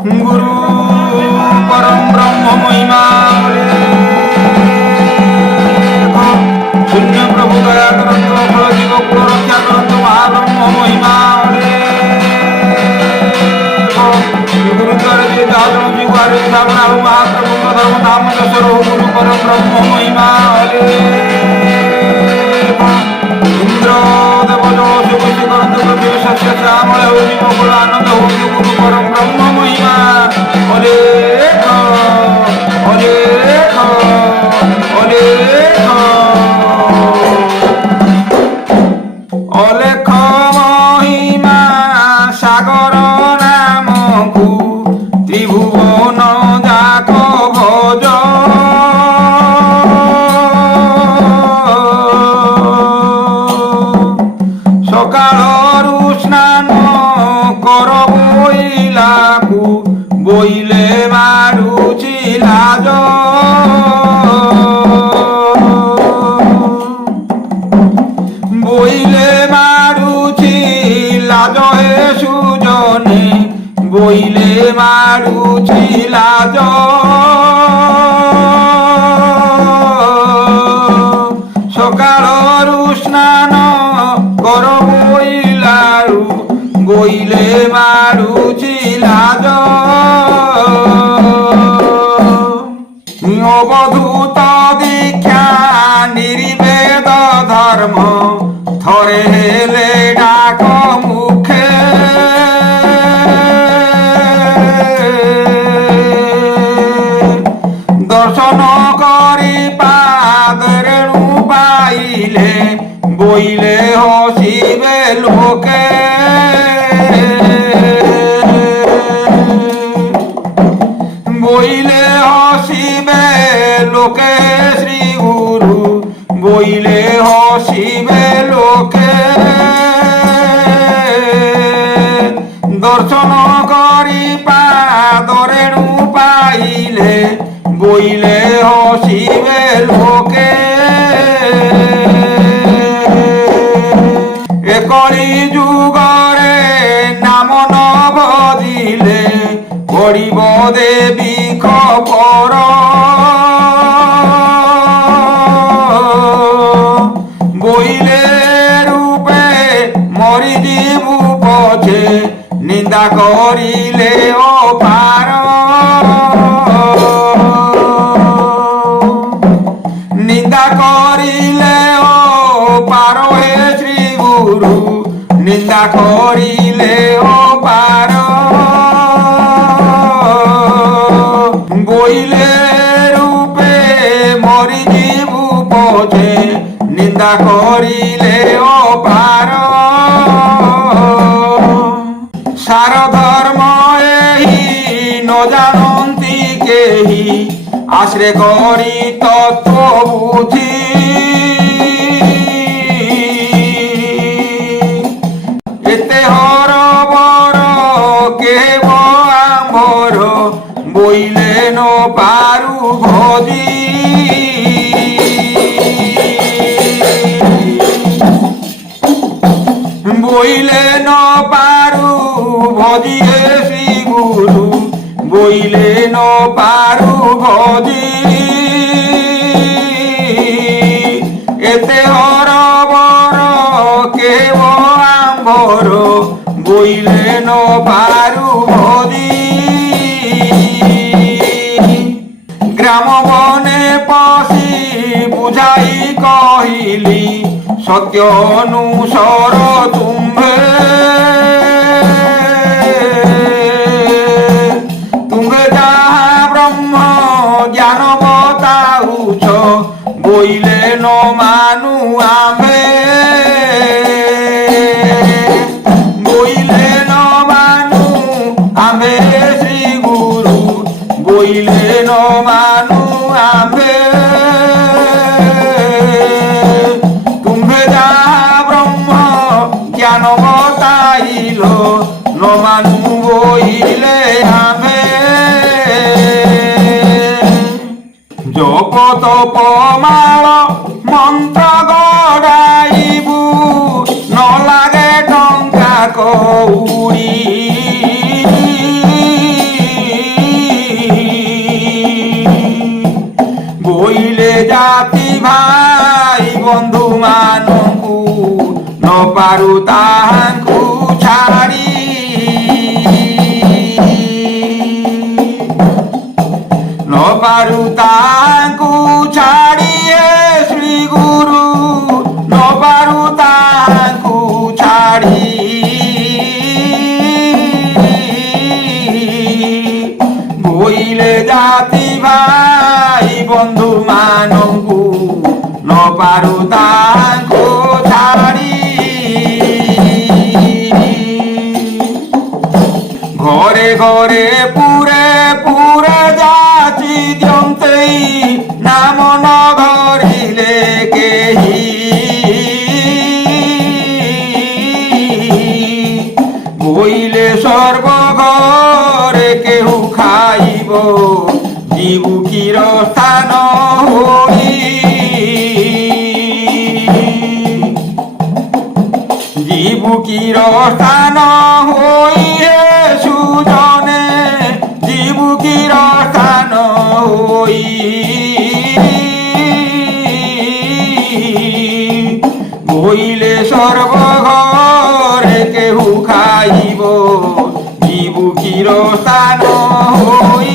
গুরু পরম ব্রহ্ম মহিমা শূন্য প্রভু দয়া করন্তু অখল জীব কুল রক্ষা করন্তু মহাব্রহ্ম মহিমা গুরুদ্বার যে জাজন জীবার শ্রাবণ আহু মহাপ্রভু ধর্ম নাম যশোর গুরু পরম ব্রহ্ম মহিমা ইন্দ্র দেব যোশী করন্তু পৃথিবী সস্য শ্যামল হৌমি মকুল আনন্দ হৌমি গুরু পরম ব্রহ্ম মহিমা অলেখ অলেখ অলেখ অলেখ মহিমা সাগর নামকু ত্রিভুবন যাক ভজ সকালরু স্নান কর বইলাকু বইলে মারুচি লাজ বইলে মারুচি লাজ হে সুজনে বইলে মারুচি লাজ সকালরু স্নান কর বইলারু বইলে মারুচি লাজ অবধূত দীক্ষা নির্বেদ ধর্ম থরে হেলে ডাক মুখে দর্শন করি পাদরেণু পাইলে বইলে হসিবে লোকে বইলে হসিবে লোকে শ্রী গুরু বইলে হসিবে লোকে দর্শন করি পাদরেণু পাইলে বইলে হসিবে লোকে একলি যুগরে নাম নবদিলে পড়িব দেবী খবর বইলে রূপে মরি জীবু পছে নিন্দা করিলে অপার নিন্দা করিলে অপার হে শ্রী গুরু নিন্দা করিলে অপার বইলে রূপে মরি জীবু পছে নিন্দা করিলে অপার সার ধর্ম এহি ন জানন্তি কেহি আশ্রে করি তত্ত্ব বুঝি এতে হর বর কেব আম্বর বইলে ন পারু ভজি বইলে ন পারু ভজি হে শ্রী গুরু বইলে ন পারু ভজি এতে হর বর কেব আম্বর বইলে ন পারু ভজি গ্রাম বনে পশি বুঝাই কহিলি সত্য অনুসর তুম্ভে তুম্ভে যাহা ব্রহ্ম জ্ঞান বতাউছ বইলে ন মানু আম্ভে বইলে ন মানু আম্ভে শ্রী গুরু বইলে ন মানু আম্ভে তুম্ভে যাহা ব্রহ্ম জ্ঞান বতাইল ন মানু বইলে আম্ভে জপ তপ মাল মন্ত্র গড়াইবু ন লাগে টঙ্কা কৌড়ি ଜାତି ଭାଇ ବନ୍ଧୁ ମାନଙ୍କୁ ନ ପାରୁ ତାହାଙ୍କୁ ଛାଡ଼ି ନ ପାରୁ ତାହାଙ୍କୁ ଛାଡ଼ି ଶ୍ରୀ ଗୁରୁ ନ ପାରୁ ତାହାଙ୍କୁ ଛାଡ଼ି ବୋଇଲେ ଜାତି ଭାଇ ବନ୍ଧୁ ମାନଙ୍କୁ ନ ପାରୁ ତାହାଙ୍କୁ ଛାଡ଼ି ঘরে ঘরে পুরে পুরে যাচি দিয়ন্তেই নাম নগরিলে কেহি বইলে সর্বঘরে কেহু খাইব জীবুকির স্থান হই জীবুকির স্থান হই সুজনে জীবুকির স্থান হই বইলে সর্বঘরে কেহু খাইব জীবুকির স্থান হই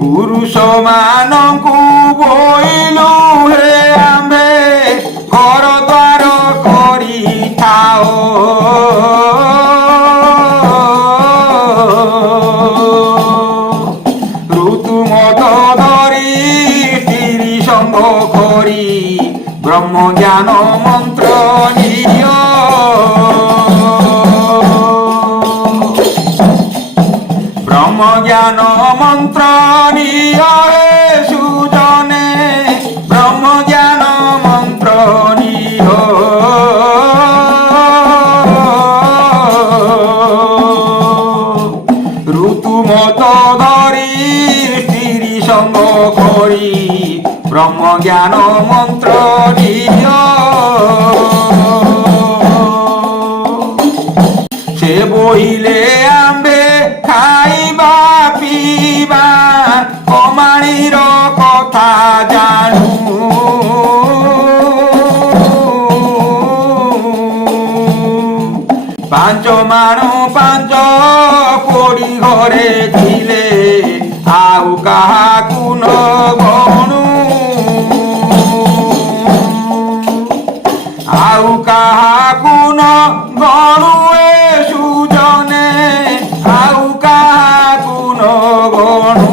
পুরুষ মানଙ୍କୁ বইলু হে আম্ভে ঘর দ্বার করিথাও ঋতুমত ধরি স্ত্রী সঙ্গ করি ব্রহ্ম জ্ঞান মন্ত্র নিয় ব্রহ্ম জ্ঞান মন্ত্র নিয় সুজনে ব্রহ্ম জ্ঞান মন্ত্র নিয় ঋতুমত ধরি স্ত্রী সঙ্গ করি ব্রহ্ম জ্ঞান মন্ত্র নিয় সে বইলে আম্বে খাইবা পিবা কমাণির কথা জানু পাঁচ মাণু পাঁচ কোড়ি ঘরে ছিলে আউ কাহাকু ন গণু আউ কাহাকু ন গণু সুজনে আউ কাহাকু ন গণু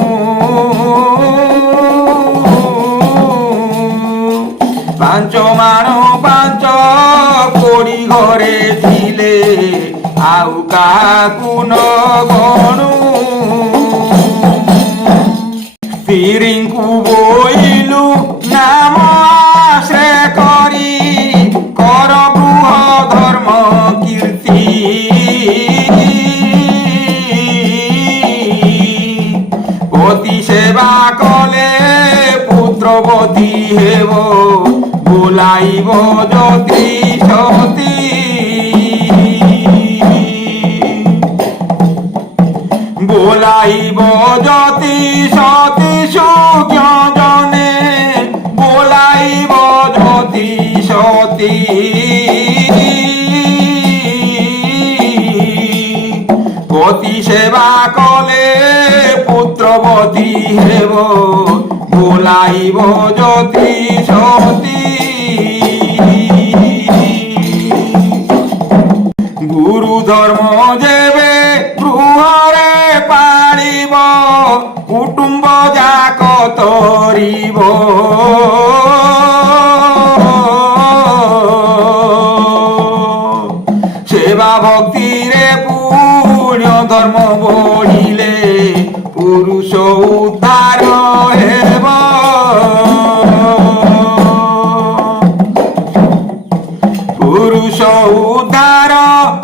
পাঁচ মাণু পাঁচ কোড়ি ঘরে ছিলে আউ কাহাকু ন গণু স্ত্রীଙ୍କୁ বইলু নাম আশ্রয় করি কর গৃহ ধর্ম কীর্তি পতি সেবা কলে পুত্রবতী হেব বোলাইব যতি সতী বোলাইব যতি সতী সুজ্ঞ জনে বোলাইব যতি সতী পতি সেবা কলে পুত্রবতী হেব বোলাইব যতি সতী গুরু ধর্ম যেবে গৃহরে পালিব কুটুম্ব যাক তরিব সেবা ভক্তিরে পুণ্য ধর্ম বঢ়িলে পুরুষ উদ্ধার হেব পুরুষ উদ্ধার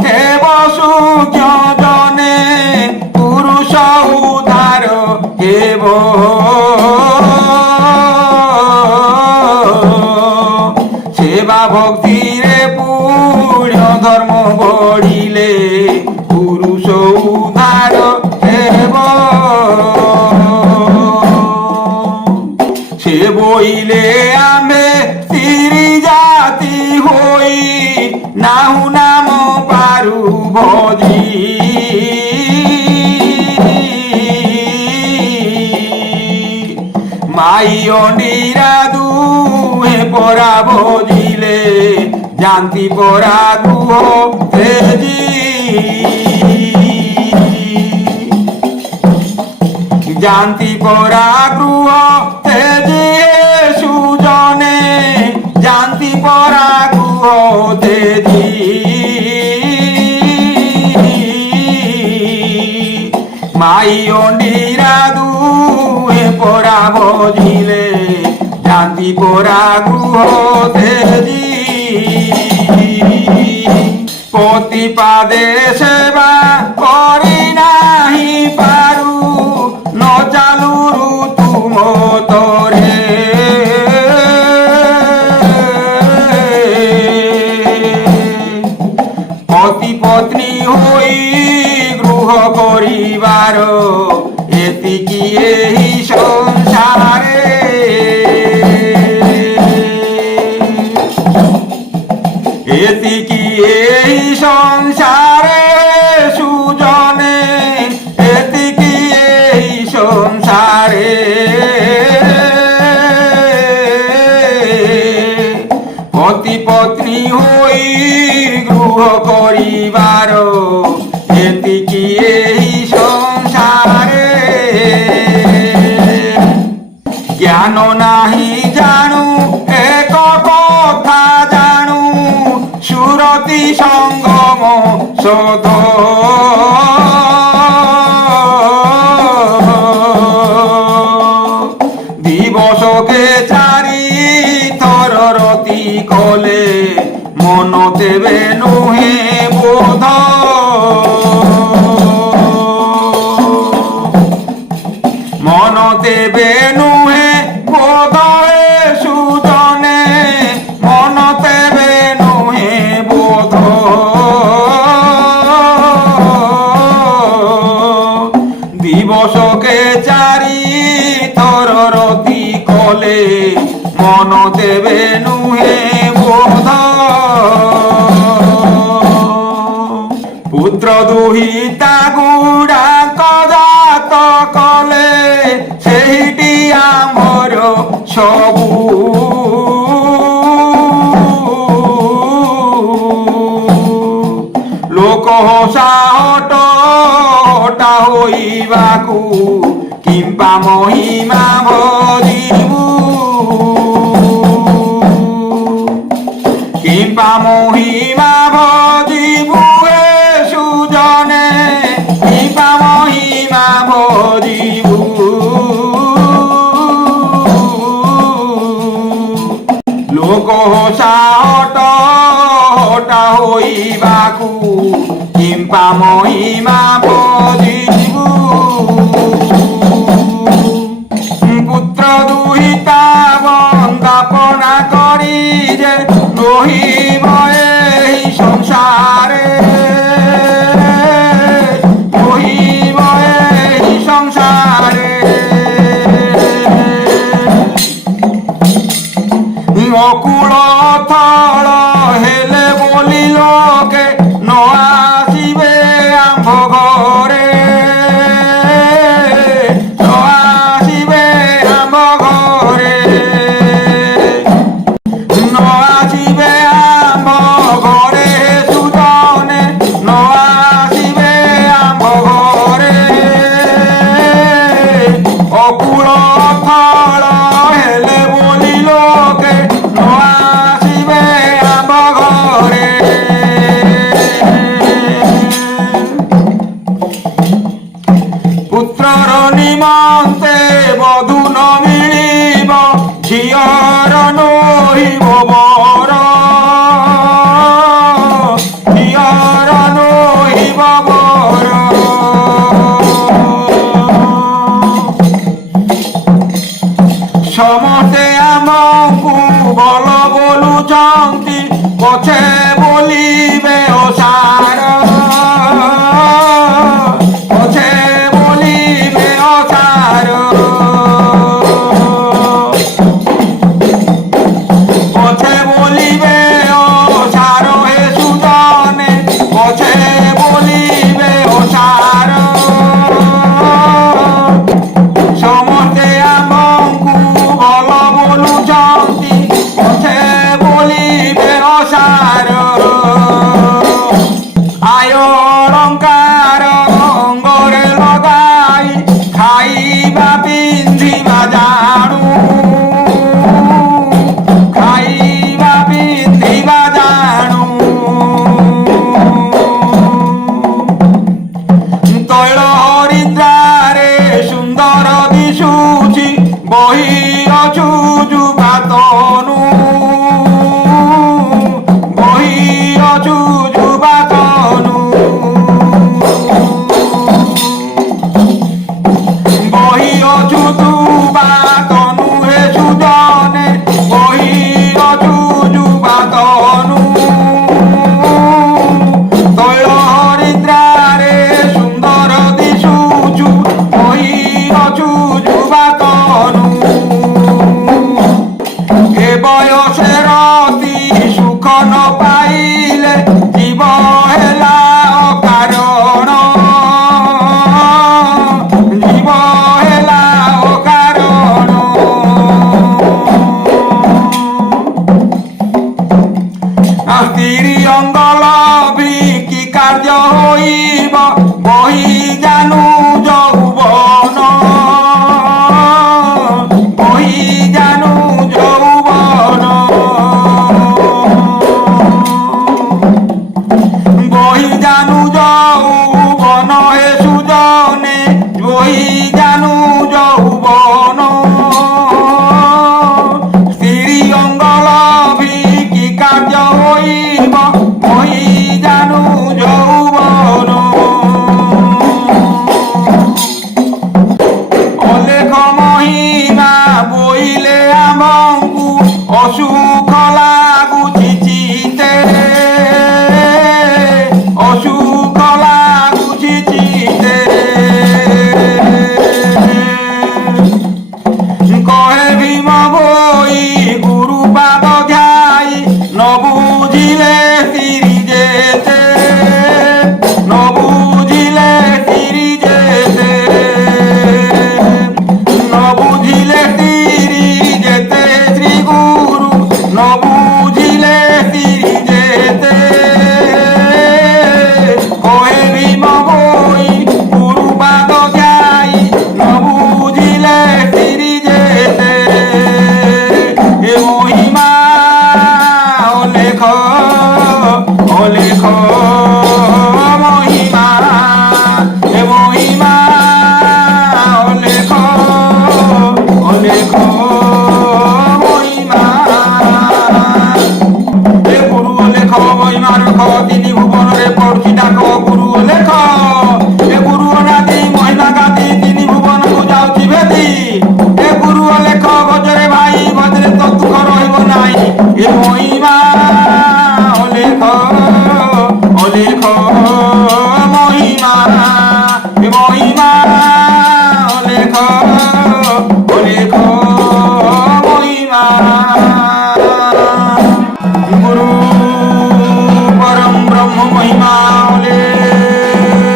হেব সুজ্ঞ জনে পুরুষ উদ্ধার হেব সেবা ভক্তিরে পুণ্য ধর্ম বঢ়িলে পুরুষ উদ্ধার হেব। হইলে আম্ভে শ্রী জাতি হই নাহু নাম পারু ভজি মাই অন্ডিরা দুহে পরা ভজিলে জানতি পরা গুহ তেজি জানতি পরা গৃহ তেজি সুজনে জানতি পরা গৃহ তেজি মাই অন্ডিরা দুহে পরা ভজিলে জানতি পরা গৃহ তেজি প্রতিপাদে সেবা করি নাহি পারু ন চালুরু তুম তরে পতি পত্নী হই গৃহ করিবার এতিকি এই সংসারে এতিকি এই সংসারে সুজনে এতিকি এই সংসারে পতি পত্নী হই গৃহ করিবার এতিকি এই সংসারে জ্ঞান নাহি জানু এক কথা জানু সুরতি সঙ্গম শোধ দিবসকে চারি থর রতি কলে মন দেবে নুহে বোধ মন দেবে নুহে বোধ সুজনে মন দেবে নুহে বোধ দিবসকে চারি থর রতি কলে মন দেবে নুহে বোধ পুত্র দুহিতা গুড়া কদাত কলে সেইটি আমার সবু লোক হসাহট হটা হইবাকু কিম্পা মহিমা ভজিবু কিম্পা মহিমা ভজিবু হে সুজনে কিম্পা মহিমা ভজিবু লোক হসাহট হটা হইবাকু কিম্পা মহিমা ভজিবু পুত্র দুহিতা বন্দাপনা করি যে রহিব এই সংসারে রহিব এই সংসারে অকুল থল হেলে বলি লোকে ন আসিবে আম্ভ ঘরে ন আসিবে আম্ভ ঘরে ন আসিবে আম্ভ ঘরে সুজনে ন আসিবে আম্ভ ঘরে অকুল থল হেলে বলি লোকে ন আসিবে আম্ভ ঘরে পুত্রর নিমন্তে বধূ ন মিলিব ঝিয়র নহিব বর ঝিয়র নহিব বর সমতে আমকু বল বলুচন্তি পছে বলিবে অসার পছে বলিবে অসার তৈଳ হরিদ্ରାରେ ସୁନ୍ଦର ଦିଶୁଛି ବହି ଅଛୁ ଯୁବାତନୁ ବହି ଅଛୁ ଯୁବାତନୁ ବହି ଅଛୁ ଯୁବାତନୁ ହେ ସୁଜନେ ବହି ଅଛୁ ଯୁବାତନୁ ତୈଳ ହରିଦ୍ରାରେ ସୁନ୍ଦର ଦିଶୁଛୁ ବହି ଅଛୁ ଯୁବାତନୁ ଏ ବୟସରେ ଅତି ସୁଖ ନ ପାଇଲେ ଜୀବ ହେଲା ଅକାରଣ ଜୀବ ହେଲା ଅକାରଣ ସ୍ତ୍ରୀ ଅଙ୍ଗଲ କି କାର୍ଯ୍ୟ ହୋଇବ ବହି ଜାନୁ ଯୌବନ ବହି ଜାନୁ ଯୌବନ বহি জানু যৌবন হে সুজনে বহি জানু যৌবন স্ত্রী অঙ্গল কি কার্য হইব বহি জানু যৌবন অলেখ মহিমা বইলে আমঙ্কু অসুখ লাগুছি চিতে অসুখ লাগুছি চিতে কহে ভীম বই গুরু পাদ ধ্যাই ন বুঝিলে তিরি যেতে ন বুঝিলে তিরি যেতে ন বুঝিলে তিরি যেতে শ্রী গুরু ন বুঝিলে তিরি যেতে কহে ভীম বই গুরু পাদ ধ্যাই ন বুঝিলে তিরি যেতে এ মহিমা অলেখ অলেখ মহিমা এ মহিমা অলেখ অলেখ মহিমা এ গুরু অলেখ মহিমার তিনি ভুবନରେ পড়ুছি ডাক গুরু অলেখ এ গুরু অনাদি মহিমা গাদি তিনি ভুবনକୁ ଯାଉଛି ভেদি এ গুরু অলেখ ভজরে ভাই ভজরে তো দুঃখ রহিব নাই এ মহিমা অলেখ অলেখ মহিমা এ মহিমা অলেখ অলেখ মহিমা গুরু পরম ব্রহ্ম মহিমা অলেখ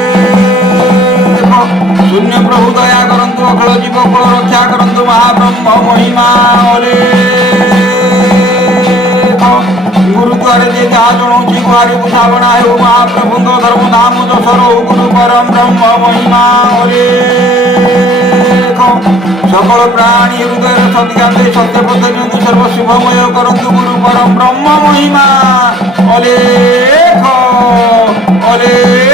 শূন্য প্রভু দয়া করন্তু অখଳ জীব কুଳ রক্ষা করন্তু মহাব্রহ্ম মহিমা অলেখ গুরুদ্বারে যে যাহা জଣାଉଛି ଗୁହାରି ବୁଝାବଣା ହେଉ ମହାପ୍ରଭୁଙ୍କ ଧର୍ମ ଧାମ ଯଶର ଗୁରୁ ପରମ ବ୍ରହ୍ମ ମହିମା ଅଲେଖ সকল প্রাণী হৃদয়ের সৎজ্ঞাতে সত্য পথে নিয়ন্তু সর্ব শুভময় করন্তু গুরু পরম ব্রহ্ম মহিমা অলেখ অলেখ